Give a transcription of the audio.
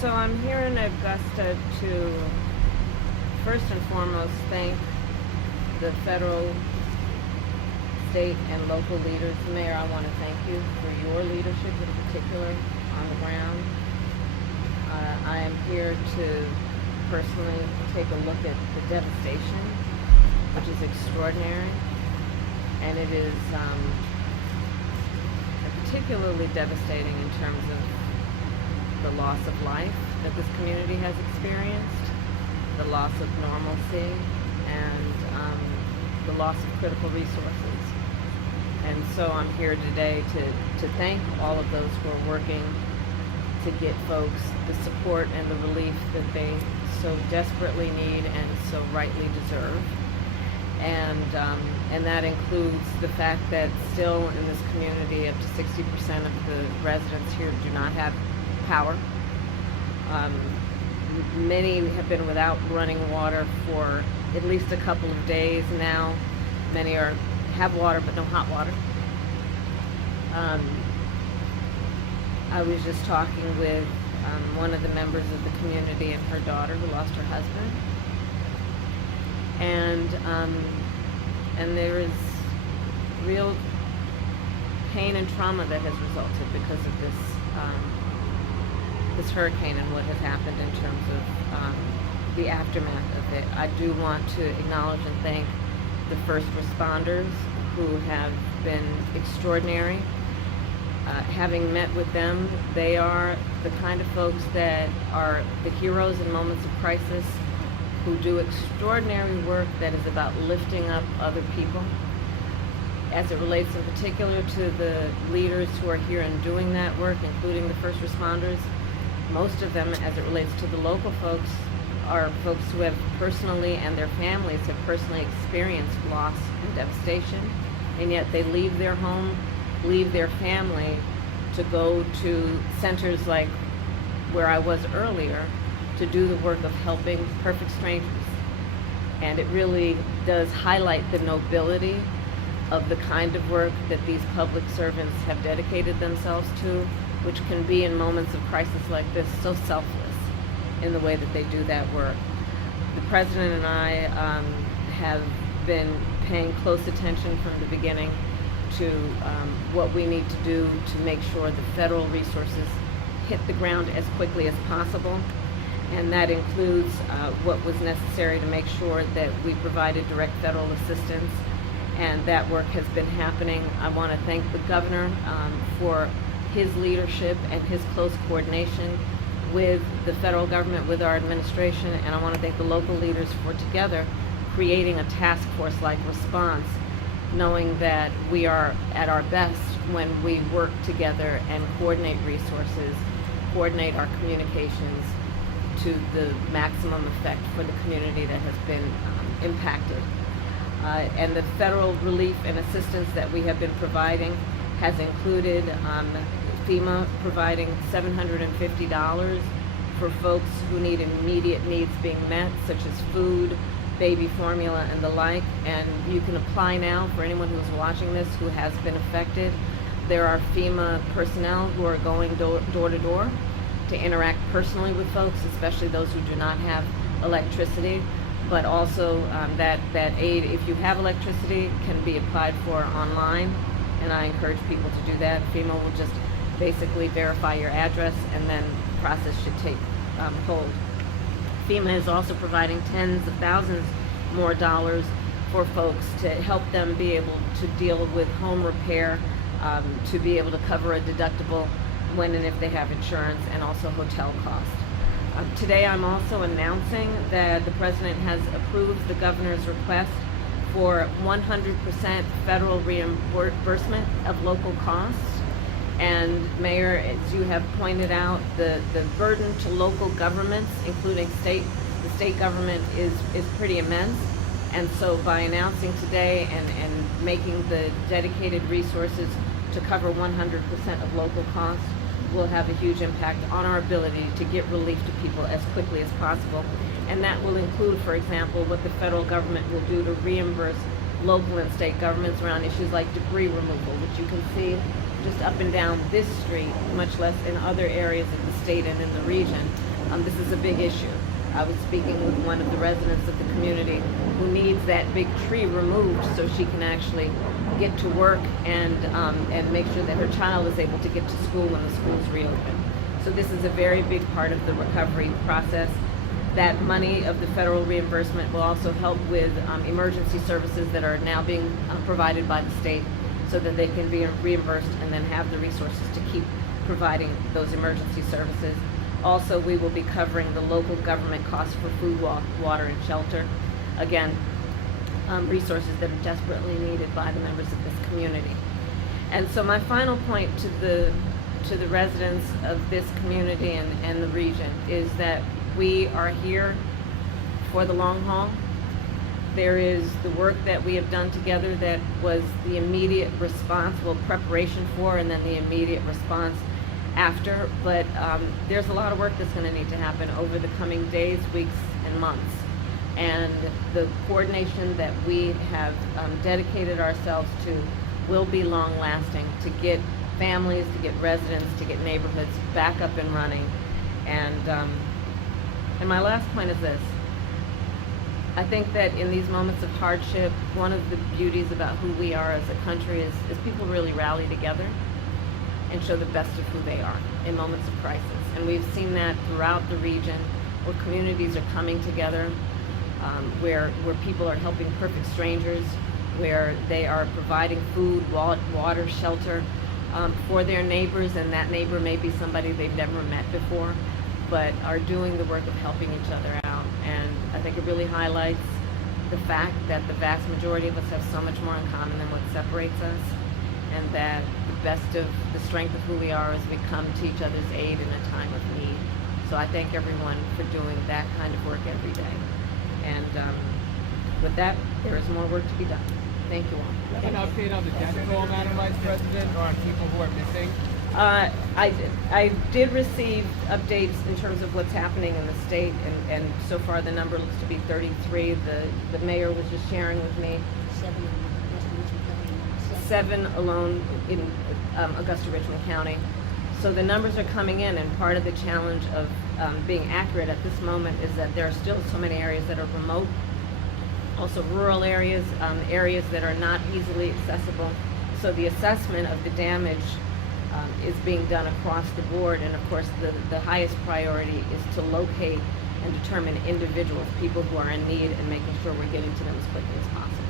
So I'm here in Augusta to first and foremost thank the federal, state, and local leaders. Mayor, I want to thank you for your leadership in particular on the ground. I am here to personally take a look at the devastation, which is extraordinary, and it is particularly devastating in terms of the loss of life that this community has experienced, the loss of normalcy, and the loss of critical resources. And so I'm here today to thank all of those who are working to get folks the support and the relief that they so desperately need and so rightly deserve. And that includes the fact that still in this community up to 60% of the residents here do not have power. Many have been without running water for at least a couple of days now. Many have water but no hot water. I was just talking with one of the members of the community and her daughter who lost her husband. And there is real pain and trauma that has resulted because of this hurricane and what has happened in terms of the aftermath of it. I do want to acknowledge and thank the first responders who have been extraordinary. Having met with them, they are the kind of folks that are the heroes in moments of crisis, who do extraordinary work that is about lifting up other people. As it relates in particular to the leaders who are here and doing that work, including the first responders, most of them, as it relates to the local folks, are folks who have personally, and their families have personally experienced loss and devastation, and yet they leave their home, leave their family to go to centers like where I was earlier to do the work of helping perfect strangers. And it really does highlight the nobility of the kind of work that these public servants have dedicated themselves to, which can be in moments of crisis like this so selfless in the way that they do that work. The President and I have been paying close attention from the beginning to what we need to do to make sure the federal resources hit the ground as quickly as possible. And that includes what was necessary to make sure that we provided direct federal assistance, and that work has been happening. I want to thank the governor for his leadership and his close coordination with the federal government, with our administration, and I want to thank the local leaders for together creating a task force-like response, knowing that we are at our best when we work together and coordinate resources, coordinate our communications to the maximum effect for the community that has been impacted. And the federal relief and assistance that we have been providing has included FEMA providing $750 for folks who need immediate needs being met, such as food, baby formula, and the like. And you can apply now for anyone who's watching this who has been affected. There are FEMA personnel who are going door to door to interact personally with folks, especially those who do not have electricity. But also that aid, if you have electricity, can be applied for online, and I encourage people to do that. FEMA will just basically verify your address, and then the process should take hold. FEMA is also providing tens of thousands more dollars for folks to help them be able to deal with home repair, to be able to cover a deductible when and if they have insurance, and also hotel costs. Today I'm also announcing that the President has approved the governor's request for 100% federal reimbursement of local costs. And Mayor, as you have pointed out, the burden to local governments, including the state government, is pretty immense. And so by announcing today and making the dedicated resources to cover 100% of local costs, will have a huge impact on our ability to get relief to people as quickly as possible. And that will include, for example, what the federal government will do to reimburse local and state governments around issues like debris removal, which you can see just up and down this street, much less in other areas of the state and in the region. This is a big issue. I was speaking with one of the residents of the community who needs that big tree removed so she can actually get to work and make sure that her child is able to get to school when the schools reopen. So this is a very big part of the recovery process. That money of the federal reimbursement will also help with emergency services that are now being provided by the state so that they can be reimbursed and then have the resources to keep providing those emergency services. Also, we will be covering the local government costs for food, water, and shelter. Again, resources that are desperately needed by the members of this community. And so my final point to the residents of this community and the region is that we are here for the long haul. There is the work that we have done together that was the immediate response, well, preparation for, and then the immediate response after. But there's a lot of work that's going to need to happen over the coming days, weeks, and months. And the coordination that we have dedicated ourselves to will be long-lasting to get families, to get residents, to get neighborhoods back up and running. And my last point is this. I think that in these moments of hardship, one of the beauties about who we are as a country is people really rally together and show the best of who they are in moments of crisis. And we've seen that throughout the region, where communities are coming together, where people are helping perfect strangers, where they are providing food, water, shelter for their neighbors, and that neighbor may be somebody they've never met before, but are doing the work of helping each other out. And I think it really highlights the fact that the vast majority of us have so much more in common than what separates us, and that the best of the strength of who we are is we come to each other's aid in a time of need. So I thank everyone for doing that kind of work every day. And with that, there is more work to be done. Thank you all. An update on the death toll, Madam Vice President, or on people who are missing? I did receive updates in terms of what's happening in the state, and so far the number looks to be 33. The mayor was just sharing with me 7 alone in Augusta, Richmond County. So the numbers are coming in, and part of the challenge of being accurate at this moment is that there are still so many areas that are remote, also rural areas, areas that are not easily accessible. So the assessment of the damage is being done across the board, and of course the highest priority is to locate and determine individuals, people who are in need, and making sure we're getting to them as quickly as possible.